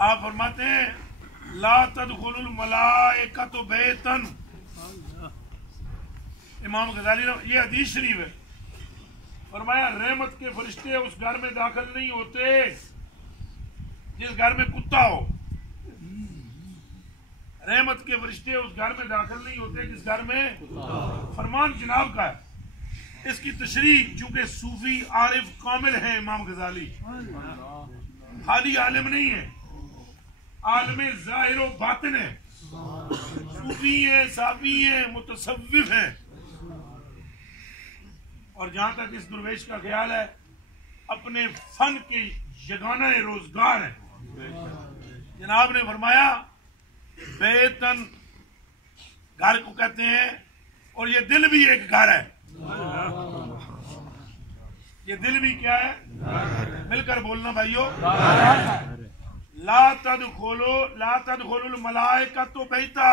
आप फरमाते हैं ला तदखुलुल मलाइकतु बैतन, इमाम गजाली ये हदीस शरीफ है। फरमाया रहमत के फरिश्ते उस घर में दाखिल नहीं होते जिस घर में कुत्ता हो। रहमत के फरिश्ते उस घर में दाखिल नहीं होते जिस घर में फरमान जनाब का है। इसकी तशरीह चूंकि सूफी आरिफ कामिल है इमाम गजाली, खाली आलिम नहीं है, आलिम ज़ाहिर व बातिन है, सूफी है, साफी है, मुतसव्विफ है। और जहां तक इस दुर्वेश का ख्याल है अपने फन के यगाना रोजगार है। जनाब ने फरमाया बेतन घर को कहते हैं और ये दिल भी एक घर है। ये दिल भी क्या है? मिलकर बोलना भाइयों। ला तदखुलुल मलाइकतु बैता,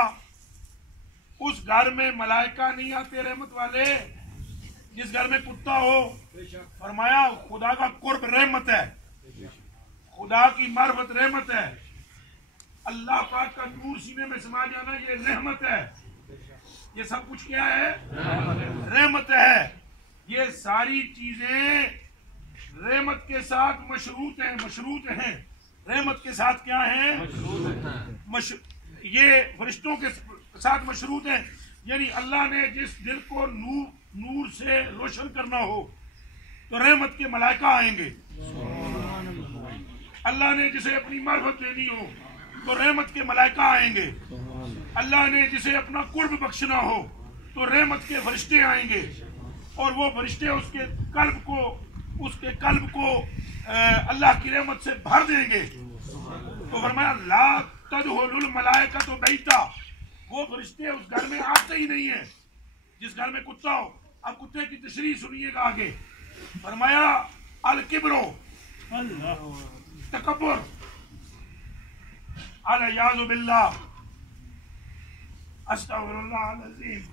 उस घर में मलाइका नहीं आते रहमत वाले जिस घर में कुत्ता हो। फरमाया खुदा का कुर्ब रहमत है, खुदा की मार्फत रहमत है, अल्लाह पाक का नूर सीने में समा जाना ये रहमत है। ये सब कुछ क्या है? रहमत है। ये सारी चीजें रहमत के साथ मशरूत हैं। रहमत के साथ क्या है? ये फरिश्तों के साथ मशरूत हैं। यानी अल्लाह ने जिस दिल को नूर से रोशन करना हो तो रहमत के मलाइका आएंगे। अल्लाह ने जिसे अपनी मार्फत देनी हो तो रहमत के मलाइका आएंगे। अल्लाह ने जिसे अपना कुर्ब बख्शना हो तो रहमत के फरिश्ते आएंगे और वो फरिश्ते उसके कल्ब को अल्लाह की रहमत से भर देंगे। तो फरमाया ला तदखुलुल मलाइकतु बैता, वो फरिश्ते उस घर में आते ही नहीं है जिस घर में कुत्ता हो। अब कुत्ते की तशरीह सुनिएगा आगे। फरमाया अल किब्रो, तकब्बुर, अल-याज़ु बिल्लाह, अस्तग़फिरुल्लाह अल-अज़ीम।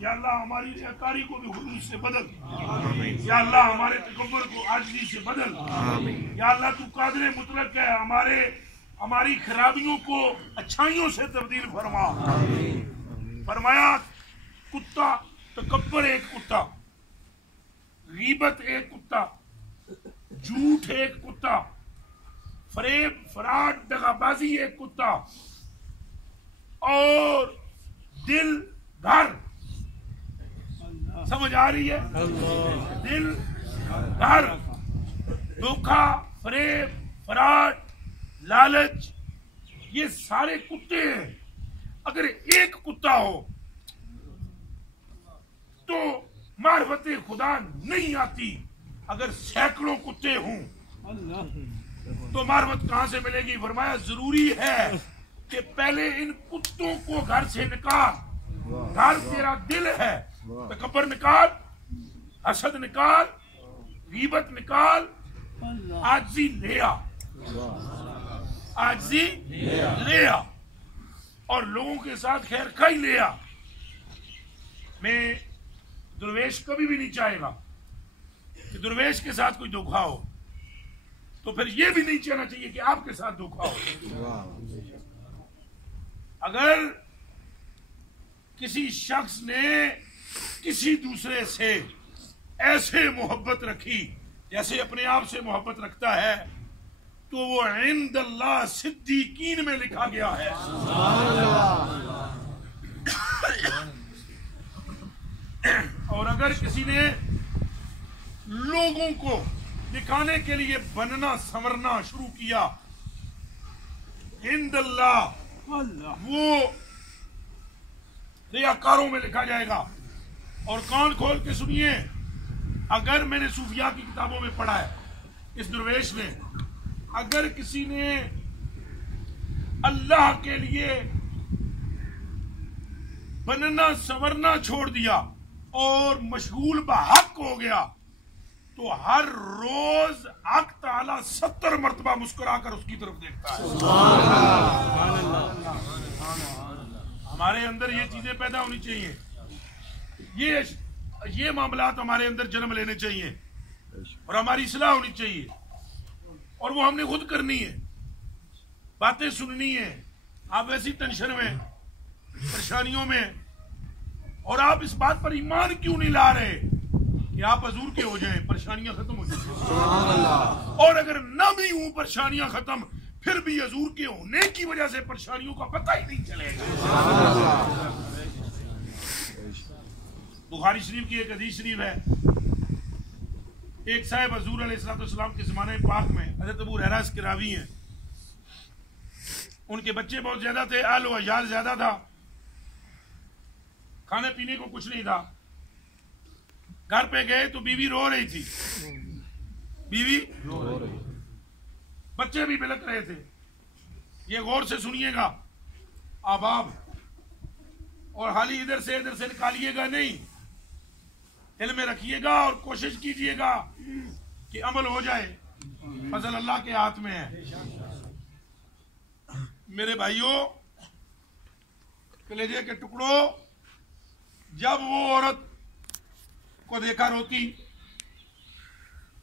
या अल्लाह हमारी रियाकारी को भी खुलूस से बदल, या अल्लाह हमारे तकब्बुर को आजिज़ी से बदल, या अल्लाह तू कादिर मुतलक है, हमारी खराबियों को अच्छाइयों से तब्दील फरमा। फरमाया कुत्ता, तकब्बुर एक कुत्ता, गीबत एक कुत्ता, झूठ एक कुत्ता, फरेब फराड दगाबाजी एक कुत्ता, और दिल घर। समझ आ रही है? दिल घर, धोखा, फरेब, फराड, लालच, ये सारे कुत्ते हैं। अगर एक कुत्ता हो तो मार्फते खुदा नहीं आती। अगर सैकड़ों कुत्ते हों तो मार्फत कहां से मिलेगी? फरमाया जरूरी है कि पहले इन कुत्तों को घर से निकाल। घर तेरा दिल है, तकब्बुर निकाल, हसद निकाल, गीबत निकाल, आजिज़ी ले आ, आजिज़ी ले आ, और लोगों के साथ खैर खाई ले आ। मैं दुर्वेश कभी भी नहीं चाहेगा कि दुर्वेश के साथ कोई धोखा हो, तो फिर ये भी नहीं चाहना चाहिए कि आपके साथ धोखा हो। अगर किसी शख्स ने किसी दूसरे से ऐसे मोहब्बत रखी जैसे अपने आप से मोहब्बत रखता है तो वो इंदल्लाह सिद्दीकीन में लिखा गया है। और अगर किसी ने लोगों को दिखाने के लिए बनना संवरना शुरू किया, इंदल्लाह वो रियाकारों में लिखा जाएगा। और कान खोल के सुनिए, अगर मैंने सूफिया की किताबों में पढ़ा है, इस दुर्वेश ने अगर किसी ने अल्लाह के लिए बनना संवरना छोड़ दिया और मशगूल बहक हो गया तो हर रोज हक ताला 70 मरतबा मुस्कुराकर उसकी तरफ देखता है। हमारे अंदर ये चीजें पैदा होनी चाहिए, ये मामलात हमारे अंदर जन्म लेने चाहिए और हमारी इस्लाह होनी चाहिए, और वो हमने खुद करनी है। बातें सुननी है, आप वैसी टेंशन में, परेशानियों में, और आप इस बात पर ईमान क्यों नहीं ला रहे कि आप हजूर के हो जाएं, परेशानियां खत्म हो जाएं। और अगर ना भी हूं परेशानियां खत्म, फिर भी हजूर के होने की वजह से परेशानियों का पता ही नहीं चलेगा। बुखारी शरीफ की एक हदीस शरीफ है, एक साहब हजूर अलैहिस्सलाम के ज़माने पाक में, हज़रत अबू हुरैरा इसके रावी हैं, उनके बच्चे बहुत ज्यादा थे, आल व अयाल ज्यादा था, खाने पीने को कुछ नहीं था। घर पे गए तो बीवी रो रही थी, बीवी रो रही, बच्चे भी बिलक रहे थे। ये गौर से सुनिएगा, आबाब और हाली इधर से निकालिएगा नहीं, दिल में रखिएगा और कोशिश कीजिएगा कि अमल हो जाए। फजल अल्लाह के हाथ में है। मेरे भाइयों, कलेजे के टुकड़ों, जब वो औरत को देखा रोती,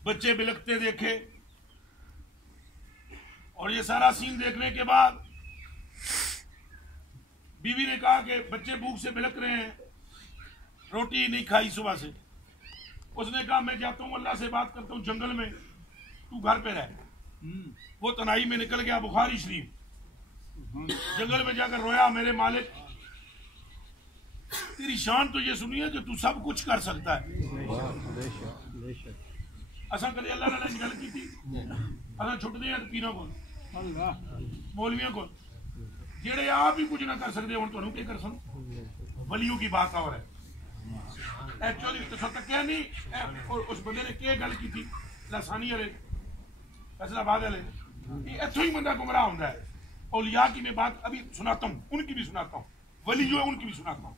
बच्चे बिलकते देखे, और ये सारा सीन देखने के बाद बीवी ने कहा कि बच्चे भूख से बिलक रहे हैं, रोटी नहीं खाई सुबह से। उसने कहा मैं जाता हूं, अल्लाह से बात करता हूं जंगल में, तू घर पे रह। वो तनाई में निकल गया। बुखारी शरीफ, जंगल में जाकर रोया, मेरे मालिक तेरी शान तो ये सुनी है कि तू सब कुछ कर सकता है। असा कदे अल्लाह ने गल की थी, असा छुटते हैं पीरों को, मौलवियों को, जेड़े आप ही कुछ ना कर सकते, हुण तुहानू की कर सन। वलियों की बात और है। एक्चुअली तो सब तक क्या नहीं, और उस बंदे ने क्या गल की थी, लासानी वाले, फैसलाबाद वाले, इत्थों ही बंदा गुमराह होता है। औलिया की मैं बात अभी सुनाता हूँ, उनकी भी सुनाता हूँ, वली जो है उनकी भी सुनाता हूँ,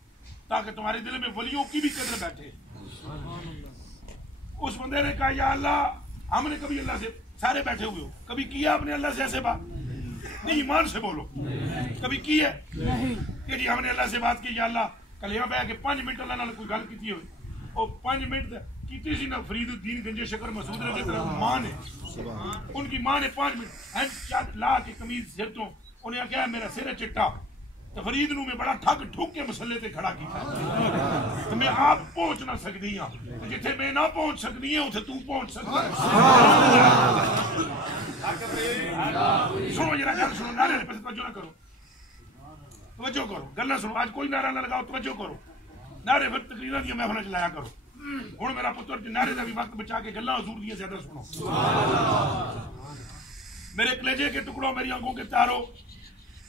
ताकि तुम्हारे दिल में वलियों की भी कदर बैठे। उस बंदे ने कहा, या अल्लाह, हमने कभी अल्लाह से, सारे बैठे हुए हो, कभी किया आपने अल्लाह से ऐसे बात? नहीं, ईमान से बोलो, कभी की है कि जी हमने अल्लाह से बात की, या अल्लाह कल यहाँ बह के 5 मिनट अल्लाह नाल कोई गल की हो, और 5 मिनट की सी ना फरीदुद्दीन गंजे शकर मसूद रजी मां ने, उनकी मां ने 5 मिनट ला के कमीज सिर तो उन्हें क्या मेरा सिर है चिट्टा, तो फरीद नूं मैं बड़ा ठग ठुक के मसले ते खड़ा किया, तो मैं आप पहुंच ना सकती हाँ, जिथे मैं ना पहुंच सकती है उथे तू पहुंच सकता है। सुनो जरा गल सुनो, नारे पे तवज्जो ना करो, तवज्जो करो, गल्ला सुनो, आज कोई नारा ना लगाओ, तवज्जो करो, नारे फिर तकरीरां दी महफिल च लाया करो। हुण मेरा पुत्र नारे का भी वक्त बचा के गल्ला हजूर दी ज्यादा सुनो। मेरे कलेजे के टुकड़ों, मेरी आंखों के तारों,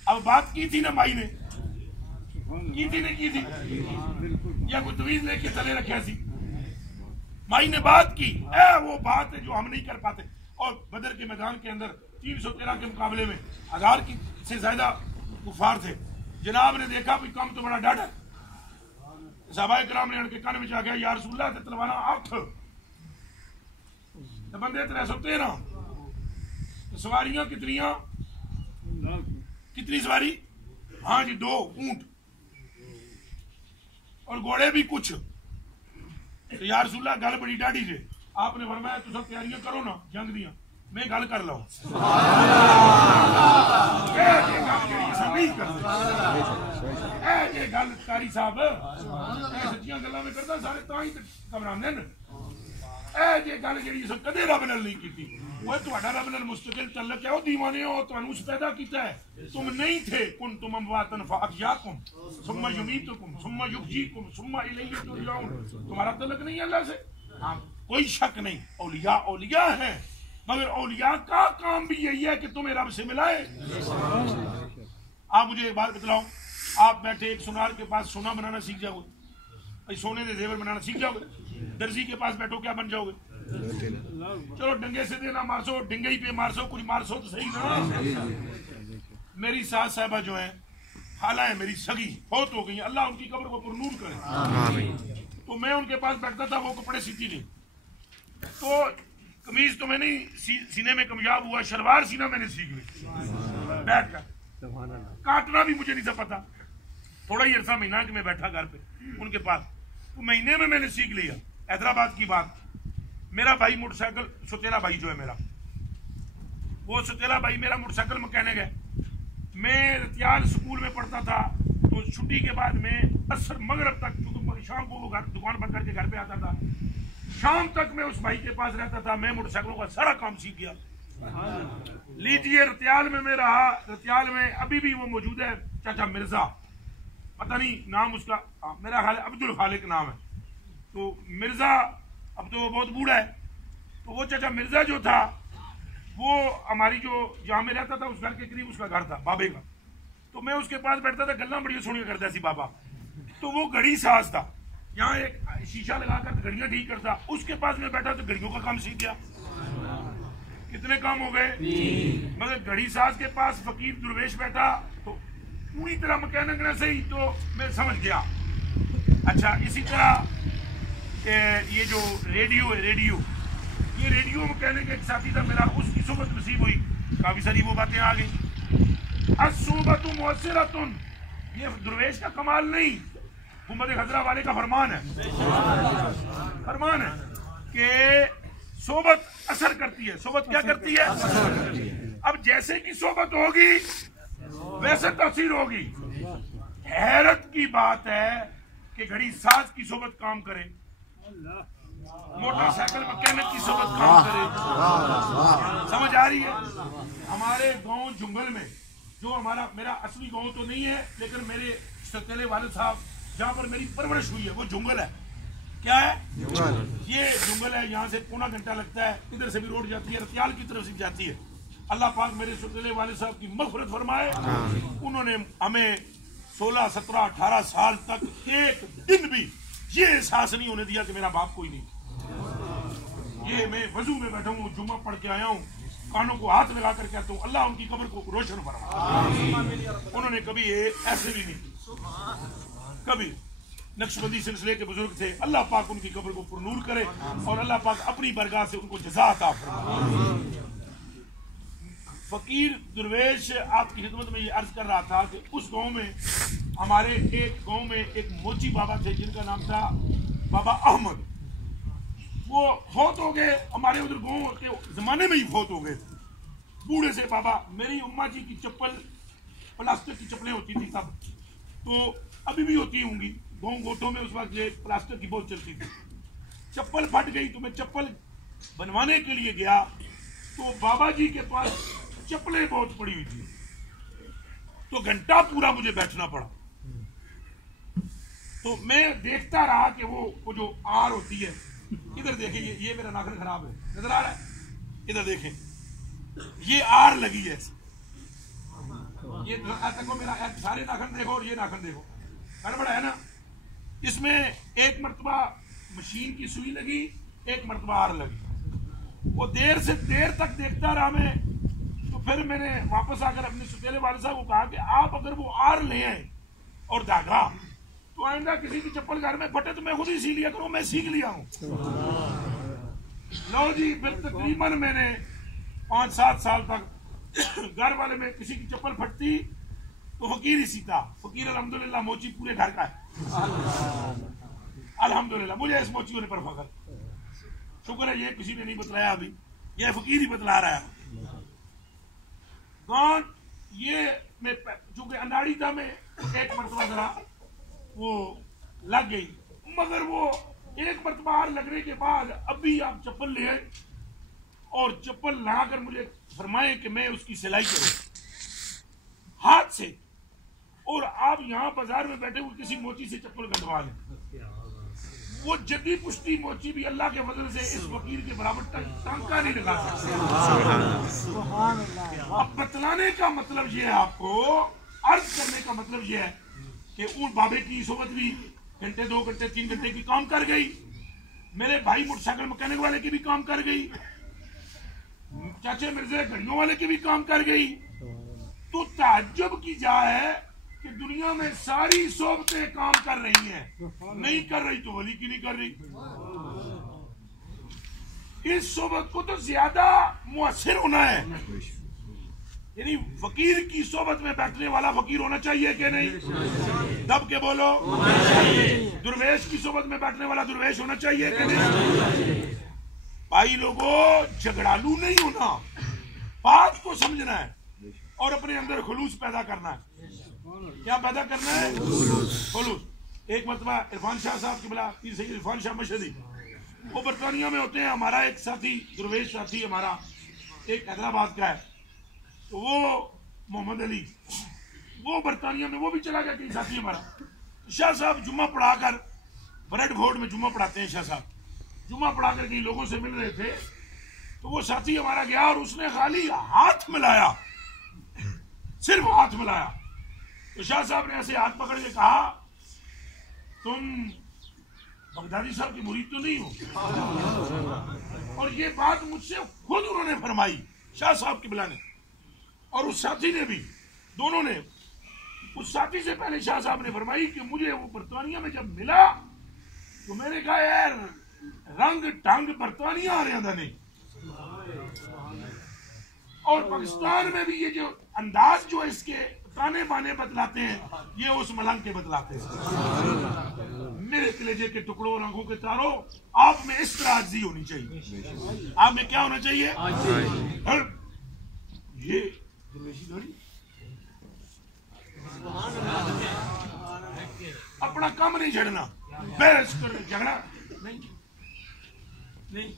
अब बात की थी ना माई ने, की थी या कोई तवीज लेके चले रखे सी? माई ने बात की, वो बात है जो हम नहीं कर पाते। और बदर के मैदान के अंदर 313 के मुकाबले में 1000 से ज्यादा कुफार थे। जनाब ने देखा भी कम तो बड़ा डर है, सहाबाए किराम ने उनके कान में आ गया, या रसूलल्लाह ते तलवारां 8 ते बंदे 313, सवारियां कितनी सवारी? हाँ जी, 2 ऊंट और घोड़े भी कुछ। तो या रसूलल्लाह गल बड़ी डाढ़ी जे, आपने फरमाया तुम सब तैयारियां करो ना जंग दियां, मैं गल कर लो। गल कारी साहब सच्चियां गल्लां में करदा, सारे तां ही घबरांदे न। जे गल जिहड़ी कदे रब नाल नहीं कीती, ओए तुहाडा रब नाल मुस्तकिल तल्लक है, ओ दीवाने हो, तुहानू उस पैदा कीता है, तुम नहीं थे, कुंतुम अमवातन फअहयाकुम सुम्मा युमीतुकुम सुम्मा युहयीकुम सुम्मा इलैहि तुरजाऊन। तुम्हारा तल्लक नहीं है अल्लाह से? हाँ, कोई शक नहीं, औलिया औलिया है, मगर औलिया का काम भी यही है कि तुम्हें रब से मिलाए। आप मुझे एक बात बतलाओ, आप बैठे एक सुनार के पास सोना बनाना सीख जाओगे, भाई सोने के जेवर बनाना सीख जाओगे? दर्जी के पास बैठो क्या बन जाओगे? चलो डंगे से देना मारसो, डिंगे पे मारसो, कुछ मारसो तो सही ना। मेरी सास साहबा जो है, खाला है मेरी, सगी बहुत हो गई, अल्लाह उनकी कब्र को पुरनूर करे। तो मैं उनके पास बैठता था, वो कपड़े सीती थी, तो कमीज तो मैंने सीने में कामयाब हुआ, शलवार सीना मैंने सीख ली बैठ कर, काटना भी मुझे नहीं था पता। थोड़ा ही अरसा महीना कि मैं बैठा घर पे उनके पास, तो महीने में मैंने सीख लिया। हैदराबाद की बात, मेरा भाई मोटरसाइकिल, सुतेला भाई जो है मेरा, वो सुतेला भाई मेरा मोटरसाइकिल मैकेनिक है, मैं रतियाल स्कूल में पढ़ता था, तो छुट्टी के बाद में असर मगरब तक, क्योंकि शाम को वो घर दुकान बंद करके घर पे आता था, शाम तक मैं उस भाई के पास रहता था। मैं मोटरसाइकिलों का सारा काम सीख गया। लीजिए, रतियाल में मैं रहा, रतियाल में अभी भी वो मौजूद है, चाचा मिर्जा, पता नहीं नाम उसका, मेरा ख्याल अब्दुल खालिक नाम है। तो मिर्जा अब तो वो बहुत बूढ़ा है, तो वो चाचा मिर्जा जो था, वो हमारी जो जहाँ में रहता था उस घर के करीब उसका घर था बाबे का। तो मैं उसके पास बैठता था, गल्ला बड़ी सुनिया करता सी बाबा। तो वो घड़ी साज था, यहाँ एक शीशा लगाकर घड़ियां ठीक करता, उसके पास में बैठा तो घड़ियों का काम सीख गया। कितने काम हो गए? मगर घड़ी साज के पास फकीर दुर्वेश बैठा तो पूरी तरह मैकेनिक न सही, तो मैं समझ गया। अच्छा, इसी तरह ये जो रेडियो है, ये रेडियो मैकेनिक एक साथी था मेरा, उसकी सोबत नसीब हुई, काफी सारी वो बातें आ गई। असुबतु मुअस्सिरतुन, ये दुर्वेश का कमाल नहीं, उम्मत हजरा वाले का फरमान है कि सोबत असर करती है। सोबत क्या करती है? अब जैसे की सोबत होगी वैसे तफसीर होगी। हैरत की बात है कि घड़ी साज की सोबत काम करे, मोटरसाइकिल मैकेनिक की सोबत काम करे। समझ आ रही है? हमारे गांव जुंगल में, जो मेरा असली गांव तो नहीं है, लेकिन मेरे सतीले वाले साहब जहाँ पर मेरी परवरिश हुई है वो जुंगल है। क्या है? ये जुंगल है, यहाँ से पौना घंटा लगता है, इधर से भी रोड जाती है, रतियाल की तरफ से जाती है। अल्लाह पाक मेरे सतीले वाले साहब की मग़फ़िरत फरमाए। उन्होंने हमें 16, 17, 18 साल तक एक दिन भी ये एहसास नहीं होने दिया कि मेरा बाप कोई नहीं। ये मैं वजू में बैठा हूँ, जुम्मा पढ़ के आया हूँ, कानों को हाथ लगा कर कहता हूँ अल्लाह उनकी कब्र को रोशन फरमाए। उन्होंने कभी ऐसे भी नहीं, कभी। नक्शबंदी सिलसिले के बुजुर्ग थे, अल्लाह पाक उनकी कब्र को पुरनूर करे और अल्लाह पाक अपनी बरगाह से उनको जज़ा अता फरमाए। फकीर दुर्वेश आपकी खिदमत में ये अर्ज कर रहा था कि उस गांव में, हमारे एक गांव में एक मोची बाबा थे जिनका नाम था बाबा अहमद। वो फौत हो गए, हमारे उधर गांव के जमाने में ही फौत हो गए थे, बूढ़े से बाबा। मेरी उम्मा जी की चप्पल प्लास्टिक की चप्पलें होती थी तब, तो अभी भी होती होंगी गाँव गोटों में, उस वक्त ये प्लास्टिक की बहुत चलती थी। चप्पल फट गई तो मैं चप्पल बनवाने के लिए गया, तो बाबा जी के पास चप्पलें बहुत पड़ी हुई थी, तो घंटा पूरा मुझे बैठना पड़ा। तो मैं देखता रहा कि वो जो आर होती है, इधर देखिए, ये मेरा नाखून खराब है, नजर आ रहा है? इधर देखें, ये आर लगी है, ये देखो मेरा सारे नाखून देखो और ये नाखून देखो, गड़बड़ है ना? इसमें एक मरतबा मशीन की सुई लगी, एक मरतबा आर लगी। वो देर से देर तक देखता रहा मैं, तो फिर मैंने वापस आकर अपने सतीले वाले साहब को कहा कि आप अगर वो आर ले आए और धागा, तो आइंदा किसी की चप्पल घर में फटे तो मैं खुद ही सी लिया करूं, मैं सीख लिया हूं। लो जी, फिर तकरीबन मैंने 5-7 साल तक घर वाले में किसी की चप्पल फटती तो फकीर ही सीता। फकीर अल्हम्दुलिल्लाह मोची पूरे घर का है, अल्हम्दुलिल्लाह। मुझे इस मोची होने पर फख्र, शुक्र है, ये किसी ने नहीं बतलाया, अभी ये फकीर ही बतला रहा है। ये मैं चूंकि अनाड़ी था, मैं एक मरतबा जरा वो लग गई, मगर वो एक मरतबा हार लगने के बाद अभी आप चप्पल ले आए और चप्पल लगाकर मुझे फरमाए कि मैं उसकी सिलाई करूं हाथ से, और आप यहाँ बाजार में बैठे हुए किसी मोची से चप्पल कटवा लें। वो जदी पुश्ती मोची भी अल्लाह के फजल से इस फकीर के बराबर टांका नहीं लगा सकते। अब बतलाने का मतलब ये है, आपको अर्ज करने का मतलब ये है कि उन बाबे की सोबत भी घंटे 2 घंटे 3 घंटे की काम कर गई, मेरे भाई मोटरसाइकिल मैकेनिक वाले की भी काम कर गई, चाचे मिर्जे घड़ियों वाले की भी काम कर गई। तो ताज्जुब की जा है कि दुनिया में सारी सोबतें काम कर रही हैं, नहीं कर रही तो वली की नहीं कर रही। इस सोबत को तो ज्यादा मुअस्सिर होना है, यानी फकीर की सोबत में बैठने वाला फकीर होना चाहिए कि नहीं? दब के बोलो, दुर्वेश की सोबत में बैठने वाला दुर्वेश होना चाहिए कि नहीं? भाई लोगों, झगड़ालू नहीं होना, बात को समझना है। और अपने अंदर खुलूस पैदा करना है। क्या पैदा करना है? खुलूस। एक मरतबा इरफान शाह साहब की बला पीर सैयद इरफान शाह मशहदी, वो बरतानिया में होते हैं। हमारा एक साथी दुर्वेश साथी हमारा एक हैदराबाद का है, तो वो मोहम्मद अली, वो बरतानिया में वो भी चला गया। कहीं साथी हमारा शाह साहब जुम्मा पढ़ाकर ब्रेडफोर्ड में जुम्मा पढ़ाते हैं। शाह साहब जुम्मा पढ़ाकर कई लोगों से मिल रहे थे, तो वो साथी हमारा गया और उसने खाली हाथ मिलाया, सिर्फ हाथ मिलाया। तो शाह साहब ने ऐसे हाथ पकड़ के कहा, तुम बगदादी साहब की मुरीद तो नहीं हो? और ये बात मुझसे खुद उन्होंने फरमाई, शाह साहब की बिला ने, और उस साथी ने भी, दोनों ने। उस साथी से पहले शाह साहब ने फरमाई कि मुझे वो बरतानिया में जब मिला तो मैंने कहा यार रंग ढंग बरतानिया आ रहा नहीं, और पाकिस्तान में भी ये जो अंदाज जो इसके ताने बाने बतलाते हैं, ये उस मलंग के बतलाते हैं। मेरे कलेजे के टुकड़ों और आंखों के तारों, आप में इस तरह आजिज़ी होनी चाहिए। आप में क्या होना चाहिए? ये अपना काम नहीं छड़ना, बहस कर झगड़ा नहीं, नहीं,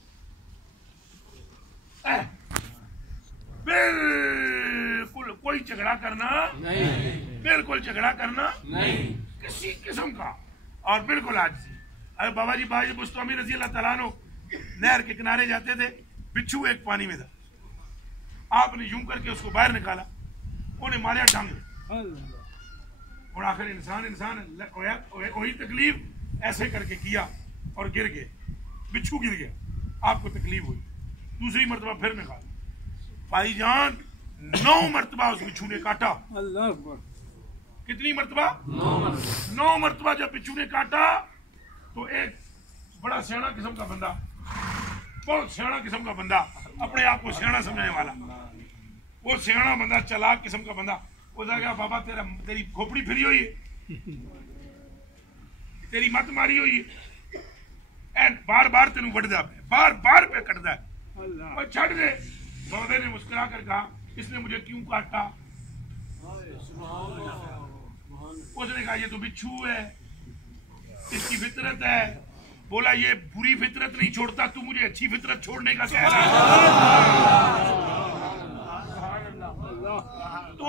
बिल्कुल कोई झगड़ा करना नहीं, बिल्कुल झगड़ा करना नहीं किसी किस्म का, और बिल्कुल आजिज़ी। अरे बाबा जी बाजी बुस्तामी रज़ी अल्लाह तआला अन्हु नहर के किनारे जाते थे, बिच्छू एक पानी में था, आपने यूं करके उसको बाहर निकाला, उन्हें मारा टांग, और आखिर इंसान वही तकलीफ ऐसे करके किया और गिर गए, बिच्छू गिर गया, आपको तकलीफ हुई। दूसरी मरतबा फिर निकाला, भाईजान 9 मरतबा उस बिच्छू ने काटा। कितनी मरतबा? 9 मरतबा जब बिच्छू ने काटा, तो एक बड़ा सियाना किस्म का बंदा, बहुत सियाना किस्म का बंदा, अपने आप को सियाना समझने वाला, वो सियाना बंदा, चालाक किस्म का बंदा, वो कहा बाबा तेरी खोपड़ी फिरी हुई है, तेरी मत मारी हुई है, बार बार तेन वढ़दा पे, बार बार पे कटदा है, छड़ दे। सौदे ने मुस्कुरा कर कहा, इसने मुझे क्यों काटा? उसने कहा ये तो बिच्छू है, इसकी फितरत है। बोला ये बुरी फितरत नहीं छोड़ता, तू मुझे अच्छी फितरत छोड़ने का कह रहा है। तो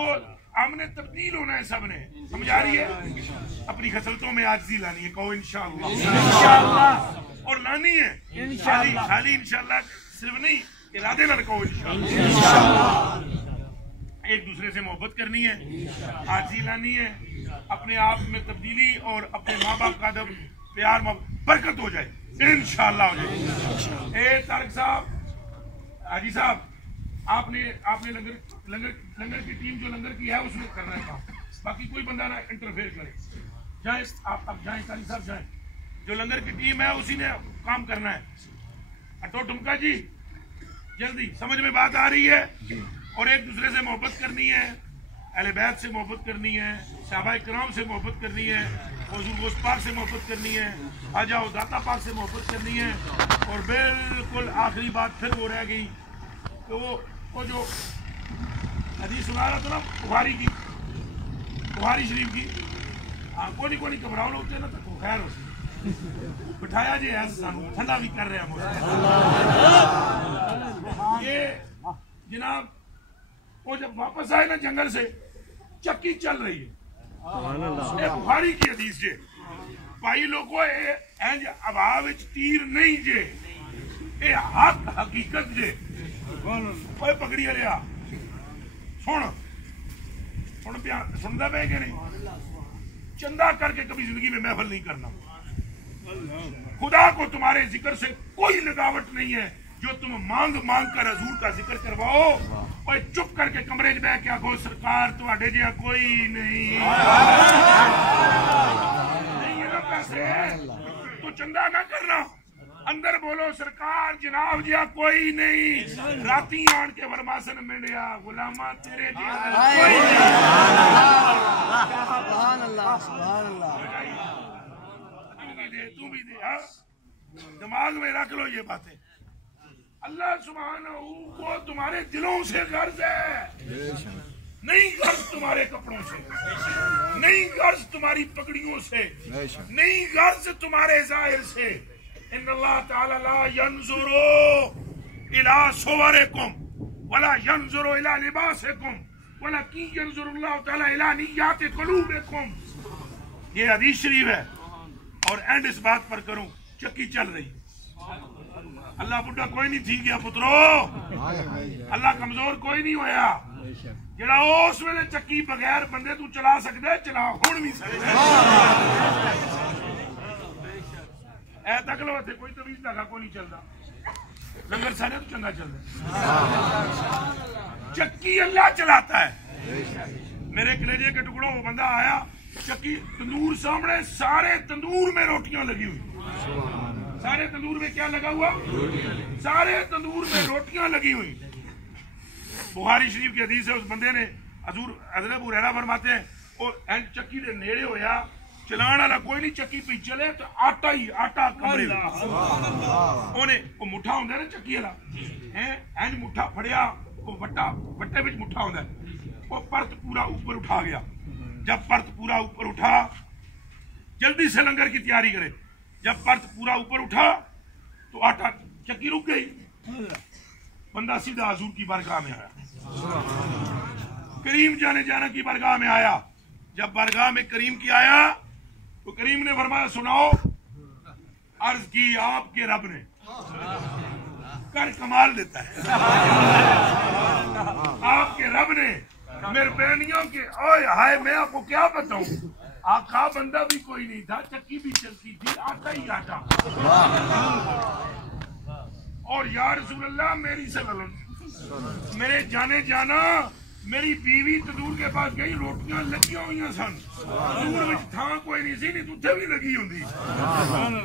हमने तब्दील होना है, सबने, समझ आ रही है? अपनी खसलतों में आजिज़ी लानी है, कहो इंशाअल्लाह, और लानी है खाली इंशाअल्लाह सिर्फ नहीं, इरादे में कहो इंशाअल्लाह। एक दूसरे से मोहब्बत करनी है, आजिज़ी लानी है, अपने आप में तब्दीली, और अपने माँ बाप का अदब, प्यार, बरकत हो जाए इंशाअल्लाह हो जाए। तारिक साहब, हाजी साहब, आपने लंगर की टीम जो लंगर की है उसमें करना है काम, बाकी कोई बंदा ना इंटरफेयर करे। जाए आप, अब जाए तारिक साहब जाए, जो लंगर की टीम है उसी ने काम करना है। अटो टुमका जी जल्दी, समझ में बात आ रही है? और एक दूसरे से मोहब्बत करनी है, अहले बैत से मोहब्बत करनी है, सहाबाए किराम से मोहब्बत करनी है, हुजूर गोश्त पाक से मोहब्बत करनी है, आजा दाता पाक से मोहब्बत करनी है। और बिल्कुल आखिरी बात फिर वो रह गई, तो वो जो हदीस सुना रहा था ना बुखारी की, बुखारी शरीफ की, हाँ कोई नहीं घबराओ ना, होते ना तो खैर हो बिठाया जी है, ठंडा भी कर रहे हैं ये जनाब। वो जब वापस आए ना जंगल से, चक्की चल रही है, बुखारी की हदीस जे, भाई लोगों इंज हवा विच तीर नहीं जे, ये हक हकीकत जे। ओए पकड़ी वाले सुनता पे कि नहीं? चंदा करके कभी जिंदगी में महफिल नहीं करना। खुदा को तुम्हारे जिक्र से कोई लगावट नहीं है, जो तुम मांग मांग कर हजूर का जिक्र करवाओ, और चुप करके कमरे च बह के आखो सरकार तुहाडे जिहा कोई नहीं है ना पैसे, तो चंदा ना करना, अंदर बोलो सरकार जनाब जिहा कोई नहीं, राती आन के फरमासन मिलिया गुलामा तेरे जिहा कोई नहीं। तू भी दे, हाँ दिमाग में रख लो ये बातें। अल्लाह सुब्हानहू को तुम्हारे दिलों से गर्ज है, नहीं गर्ज तुम्हारे कपड़ों से, नहीं गर्ज तुम्हारी पगड़ियों से, नहीं गर्ज तुम्हारे जाहिर से। इन्नल्लाह ताला ला यंजुरु इला सुवरिकुम वला यंजुरु इला लिबासिकुम वलाकिन यंजुरुल्लाह ताला इला निय्याति कुलूबिकुम। ये हदीस शरीफ है। और एंड इस बात पर करूं, चक्की चल रही, अल्लाह बुढ़ा कोई नहीं थी गया पुत्रो, अल्लाह कमजोर कोई नहीं होया। जरा उस वेले चक्की बगैर बंदे तू चला सकता है, चला हुण भी सकता। ऐ तक लो थे कोई तवीज धागा को नहीं चलता, लंगर सारे तो चंगा चलता, चक्की अल्लाह चलाता है। मेरे कलेजे के टुकड़ों वो बंदा आया, चक्की तंदूर सामने, सारे तंदूर में रोटियां लगी हुई, सारे तंदूर में क्या लगा हुआ, सारे तंदूर में रोटियां लगी हुई। बुखारी शरीफ की हदीस है, उस बंदे ने हज़रत अबू हुरैरा फरमाते हैं वो चक्की के नेड़े होया, चलाने वाला कोई नहीं, चक्की पे चले तो आटा ही आटा कमरे ओने वो मुठा होंदा ना चक्की वाला है, इंज मुठा फड़िया, वो वट्टे विच मुठा होंदा, वो परत पूरा ऊपर उठा गया। जब परत पूरा ऊपर उठा, जल्दी से लंगर की तैयारी करे, जब परत पूरा ऊपर उठा तो आटा, चक्की रुक गई, बंदा सीधा हजूर की बारगाह में आया, करीम जाना की बारगाह में आया। जब बारगाह में करीम की आया तो करीम ने फरमाया सुनाओ। अर्ज की आपके रब ने कर कमाल देता है, आपके रब ने मेहरबानियों के, ओए हाय मैं आपको क्या बताऊं, आका बंदा भी कोई नहीं था, चक्की भी चलती थी, आटा ही आटा। और या रसूल अल्लाह मेरी सगल, मेरे जाने जाना मेरी बीवी तंदूर के पास गई, रोटियां लगी हुई सन, तंदूर में था कोई नहीं सी, नहीं तुझे भी लगी होंगी।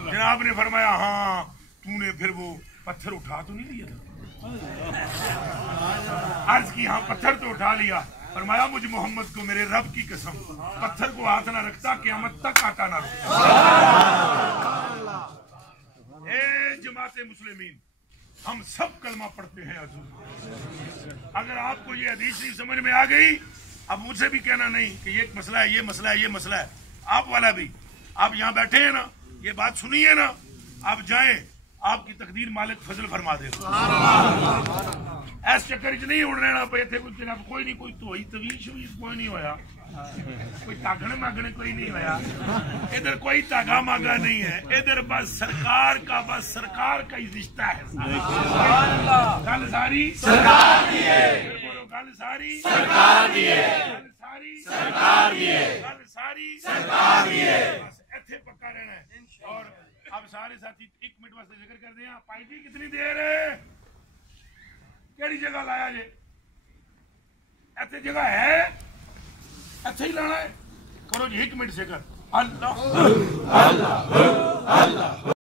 जनाब ने फरमाया हाँ तूने फिर वो पत्थर उठा तो नहीं लिया था? अर्ज की हाँ पत्थर तो उठा लिया। फरमाया मुझ मोहम्मद को मेरे रब की कसम, पत्थर को हाथ ना रखता, क़यामत तक आटा ना रुकता। ए जमाते मुस्लिमीन, हम सब कलमा पढ़ते हैं हजूर। अगर आपको ये हदीस नहीं समझ में आ गई, अब मुझसे भी कहना नहीं कि ये मसला है, ये मसला है, ये मसला है। आप वाला भी, आप यहाँ बैठे हैं ना, ये बात सुनिए ना, आप जाएं, आपकी तकदीर मालिक फजल फरमा देगा। ऐसे चक्कर च नहीं उड़ रहना पे थे, कुछ जनाब कोई नहीं, कोई धोई तवीश कोई नहीं होया, कोई तागने मागने कोई नहीं होया, इधर कोई तागा मागा नहीं है, इधर बस सरकार का ही रिश्ता है। गल सारी सरकार दी है, बोलो गल सारी सरकार दी है, गल सारी सरकार दी है, गल सारी सरकार दी है। बस इत्थे पक्का रहना है। और अब सारे साथी 1 मिनट वास्ते जिक्र कर दें, पाई जी कितनी देर है, केड़ी जगह लाया जे, इत्थे जगह है, अच्छा ही लाना है, करो जी 1 मिनट से कर। अल्लाह अल्लाह अल्लाह